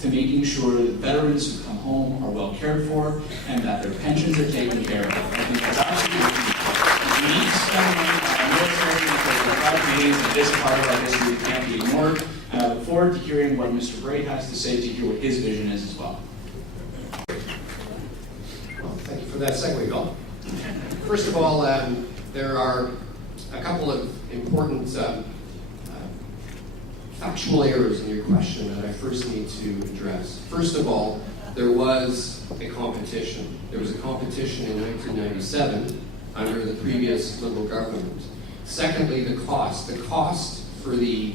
to making sure that veterans who come home are well cared for and that their pensions are taken care of. I think that's absolutely key. We need to spend money on our military because we're proud Canadians and this part of our history that can't be ignored. And I look forward to hearing what Mr. Bray has to say, to hear what his vision is as well. Well, thank you for that segue, Bill. First of all, there are a couple of important factual errors in your question that I first need to address. First of all, there was a competition. There was a competition in 1997 under the previous Liberal government. Secondly, the cost. The cost for the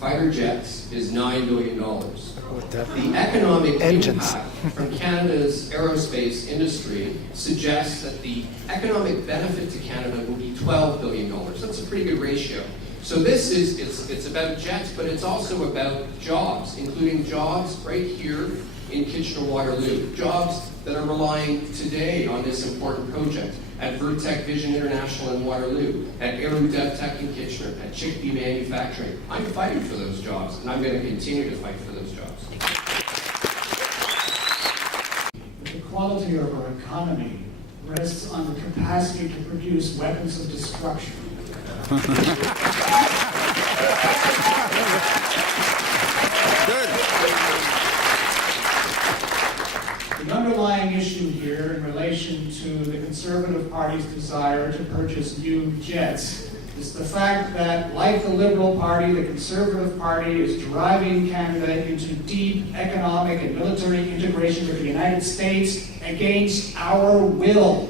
fighter jets is $9 billion. The economic impact from Canada's aerospace industry suggests that the economic benefit to Canada will be $12 billion. That's a pretty good ratio. So this is, it's about jets, but it's also about jobs, including jobs right here in Kitchener-Waterloo, jobs that are relying today on this important project at Vertec Vision International in Waterloo, at Aero DevTech in Kitchener, at Chickpea Manufacturing. I'm fighting for those jobs, and I'm going to continue to fight for those jobs. The quality of our economy rests on the capacity to produce weapons of destruction. The underlying issue here in relation to the Conservative Party's desire to purchase new jets is the fact that, like the Liberal Party, the Conservative Party is driving Canada into deep economic and military integration with the United States against our will.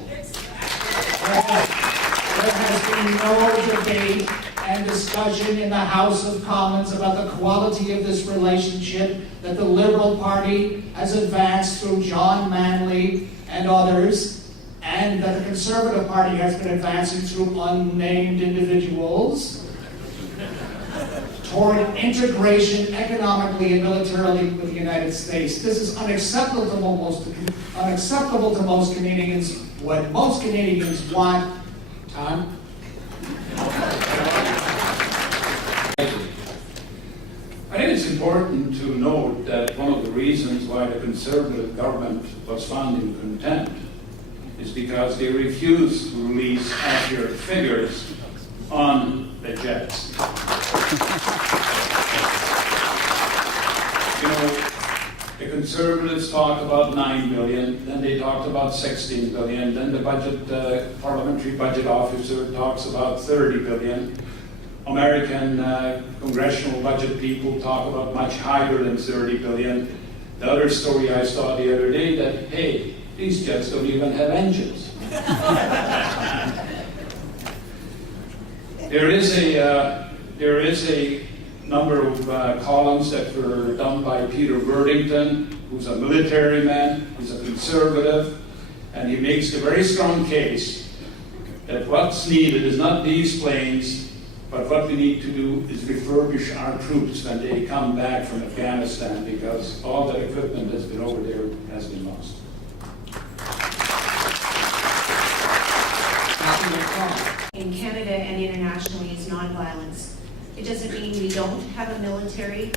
There has been no debate and discussion in the House of Commons about the quality of this relationship that the Liberal Party has advanced through John Manley and others, and that the Conservative Party has been advancing through unnamed individuals toward integration economically and militarily with the United States. This is unacceptable to most Canadians. What most Canadians want, Tom? I think it's important to note that one of the reasons why the Conservative government was found in contempt is because they refused to release accurate figures on the jets. You know, the Conservatives talk about $9 billion, then they talked about $16 billion, then the parliamentary budget officer talks about $30 billion. American congressional budget people talk about much higher than $30 billion. The other story I saw the other day that, hey, these jets don't even have engines. There is a number of columns that were done by Peter Worthington, who's a military man, he's a conservative, and he makes a very strong case that what's needed is not these planes, but what we need to do is refurbish our troops when they come back from Afghanistan, because all that equipment that's been over there has been lost. In Canada and internationally is nonviolence. It doesn't mean we don't have a military,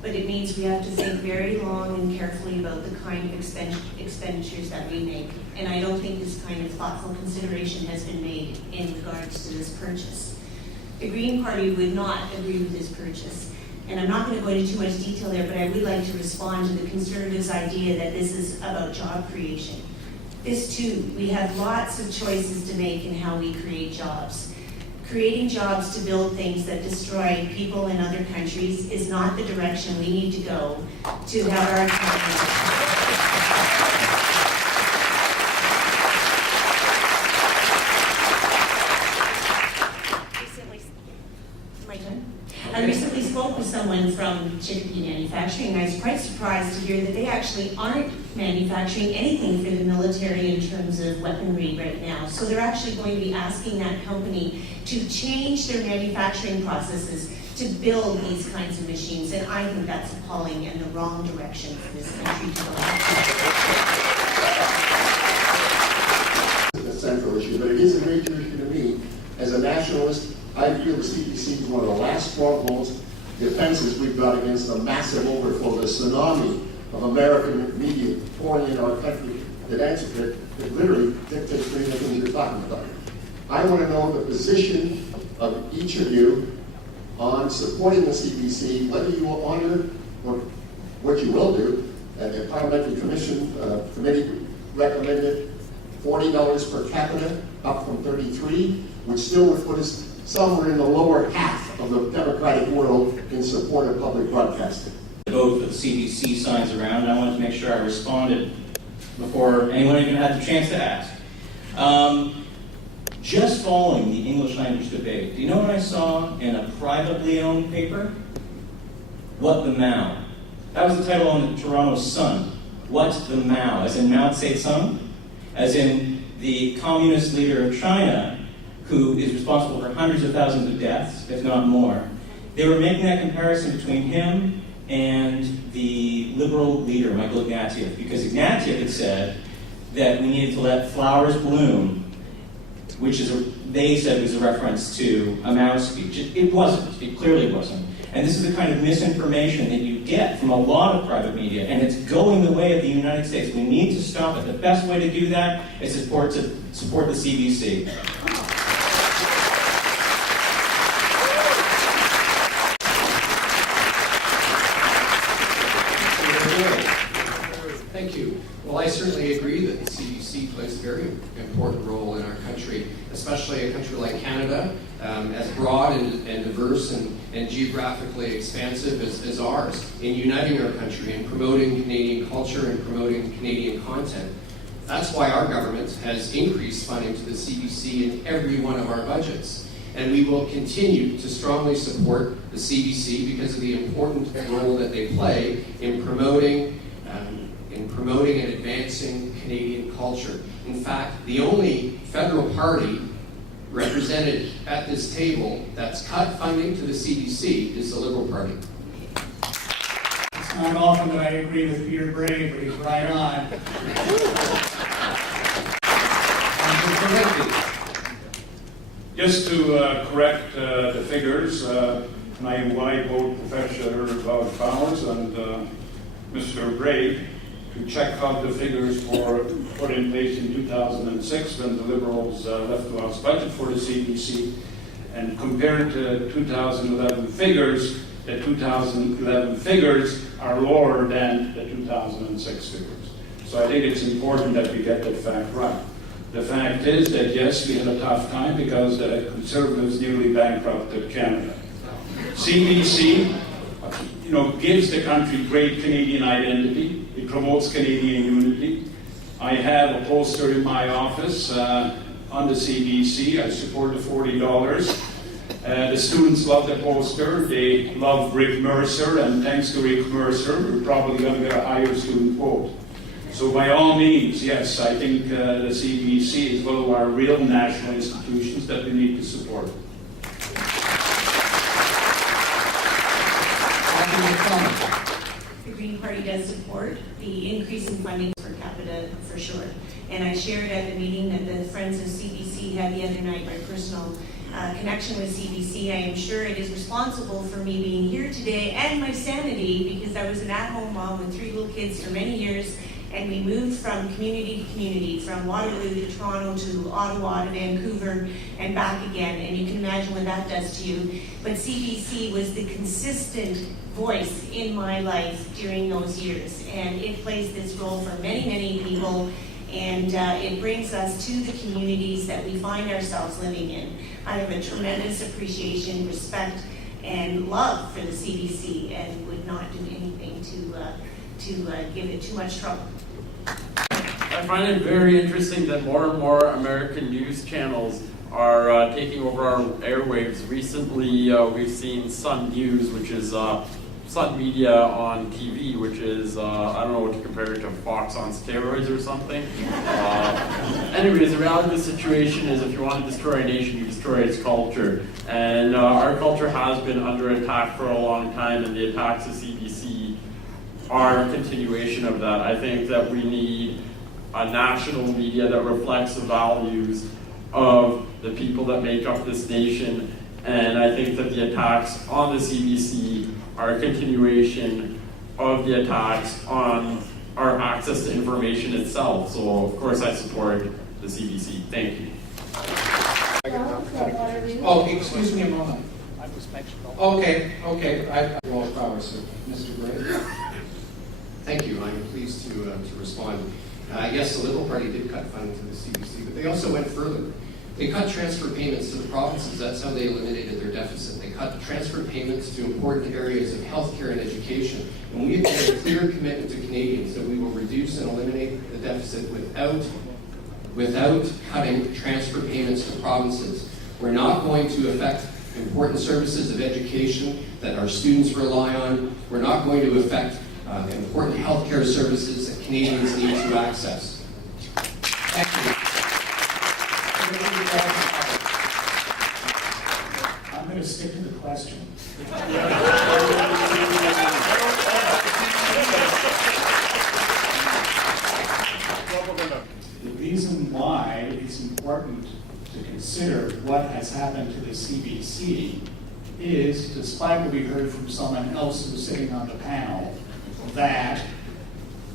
but it means we have to think very long and carefully about the kind of expenditures that we make. And I don't think this kind of thoughtful consideration has been made in regards to this purchase. The Green Party would not agree with this purchase. And I'm not going to go into too much detail there, but I would like to respond to the Conservatives' idea that this is about job creation. This too, we have lots of choices to make in how we create jobs. Creating jobs to build things that destroy people in other countries is not the direction we need to go to have our economy. I recently spoke with someone from Chickpea Manufacturing, and I was quite surprised to hear that they actually aren't manufacturing anything for the military in terms of weaponry right now. So they're actually going to be asking that company to change their manufacturing processes to build these kinds of machines, and I think that's appalling and the wrong direction for this country to go. It's a central issue, but it is a major issue to me. As a nationalist, I feel the CPC is one of the last strongholds defenses we've got against the massive overflow, the tsunami of American media pouring in our country that literally dictates many of the things you're talking about. I want to know the position of each of you on supporting the CBC, whether you will honor or what you will do. And the Parliamentary Committee recommended $40 per capita, up from 33, which still would put us somewhere in the lower half of the democratic world in support of public broadcasting. The vote for the CBC signs around, and I wanted to make sure I responded before anyone even had the chance to ask. Just following the English language debate, do you know what I saw in a privately owned paper? What the Mao? That was the title on the Toronto Sun. What the Mao? As in Mao Zedong? As in the communist leader of China, who is responsible for hundreds of thousands of deaths, if not more. They were making that comparison between him and the liberal leader, Michael Ignatieff, because Ignatieff had said that we needed to let flowers bloom, which they said was a reference to a Mao speech. It wasn't. It clearly wasn't. And this is the kind of misinformation that you get from a lot of private media, and it's going the way of the United States. We need to stop it. The best way to do that is to support the CBC. Thank you. Well, I certainly agree that the CBC plays a very important role in our country, especially a country like Canada, as broad and diverse and geographically expansive as ours, in uniting our country and promoting Canadian culture and promoting Canadian content. That's why our government has increased funding to the CBC in every one of our budgets. And we will continue to strongly support the CBC because of the important role that they play in promoting and advancing Canadian culture. In fact, the only federal party represented at this table that's cut funding to the CBC is the Liberal Party. It's not often that I agree with Peter Bray, but he's right on. Just to correct the figures, my wife, both Professor Powers and Mr. Bray, to check out the figures put in place in 2006 when the Liberals left the House budget for the CBC, and compared to 2011 figures, the 2011 figures are lower than the 2006 figures. So I think it's important that we get that fact right. The fact is that yes, we had a tough time because the Conservatives nearly bankrupted Canada. CBC, gives the country great Canadian identity. It promotes Canadian unity. I have a poster in my office on the CBC. I support the $40. The students love the poster. They love Rick Mercer, and thanks to Rick Mercer, we're probably going to get a higher student vote. So by all means, yes, I think the CBC is one of our real national institutions that we need to support. The Green Party does support the increase in funding per capita for sure. And I shared at the meeting that the Friends of CBC had the other night my personal connection with CBC. I am sure it is responsible for me being here today and my sanity, because I was an at-home mom with 3 little kids for many years, and we moved from community to community, from Waterloo to Toronto to Ottawa to Vancouver and back again, and you can imagine what that does to you. But CBC was the consistent voice in my life during those years, and it plays this role for many, many people, and it brings us to the communities that we find ourselves living in. I have a tremendous appreciation, respect, and love for the CBC, and would not do anything to give it too much trouble. I find it very interesting that more and more American news channels are taking over our airwaves. Recently, we've seen Sun News, which is Sun Media on TV, which is, I don't know what to compare it to, Fox on steroids or something. Anyways, the reality of the situation is if you want to destroy a nation, you destroy its culture. And our culture has been under attack for a long time, and the attacks of CBC are a continuation of that. I think that we need a national media that reflects the values of the people that make up this nation And I think that the attacks on the CBC are a continuation of the attacks on our access to information itself. So of course I support the CBC. Thank you. Oh, excuse me a moment. Okay. Wallflower, sir. Mr. Gray. Thank you. I'm pleased to respond. Yes, the Liberal Party did cut funding to the CBC, but they also went further. They cut transfer payments to the provinces. That's how they eliminated their deficit. They cut transfer payments to important areas of healthcare and education. And we have made a clear commitment to Canadians that we will reduce and eliminate the deficit without cutting transfer payments to provinces. We're not going to affect important services of education that our students rely on. We're not going to affect important healthcare services that Canadians need to access. Thank you. I'm going to stick to the question. The reason why it's important to consider what has happened to the CBC is, despite what we heard from someone else who was sitting on the panel, that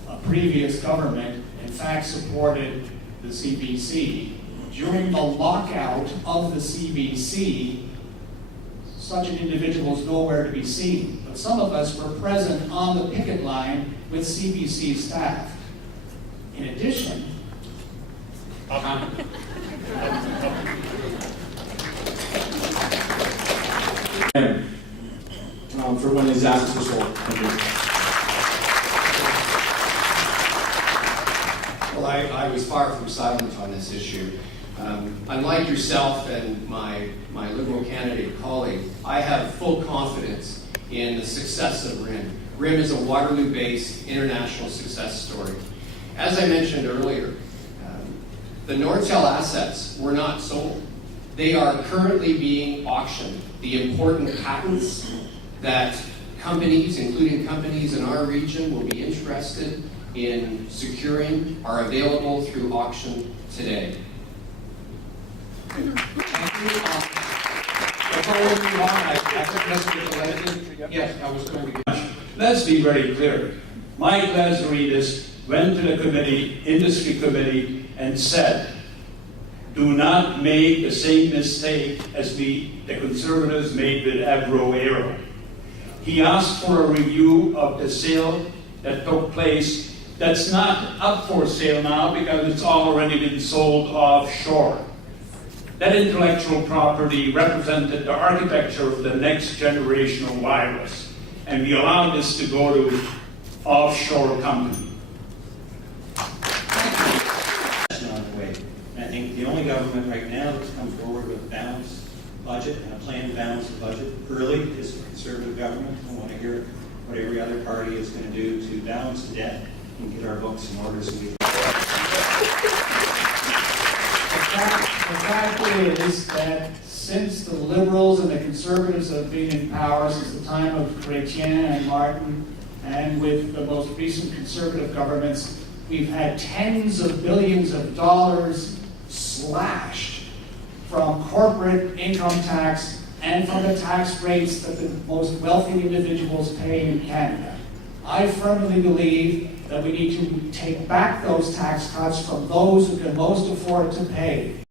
a previous government in fact supported the CBC. During the lockout of the CBC, such an individual is nowhere to be seen. But some of us were present on the picket line with CBC staff. In addition, for when his assets were sold. Thank you. Well, I was far from silent on this issue. Unlike yourself and my Liberal candidate colleague, I have full confidence in the success of RIM. RIM is a Waterloo-based international success story. As I mentioned earlier, the Nortel assets were not sold. They are currently being auctioned. The important patents that companies, including companies in our region, will be interested in securing are available through auction today. thank you. Before we move on, I think Mr. Telegdi, yes, I was going to get. Let's be very clear. Mike Lazaridis went to the committee, industry committee, and said, do not make the same mistake as the Conservatives made with Agro-Aero. He asked for a review of the sale that took place that's not up for sale now because it's already been sold offshore. That intellectual property represented the architecture of the next generational wireless, and we allowed this to go to offshore company. I think the only government right now that's come forward with a balanced budget and a plan to balance the budget early is the Conservative government. I want to hear what every other party is going to do to balance the debt and get our books in order so we The fact is that since the Liberals and the Conservatives have been in power since the time of Chrétien and Martin, and with the most recent Conservative governments, we've had tens of billions of dollars slashed from corporate income tax and from the tax rates that the most wealthy individuals pay in Canada. I firmly believe that we need to take back those tax cuts from those who can most afford to pay.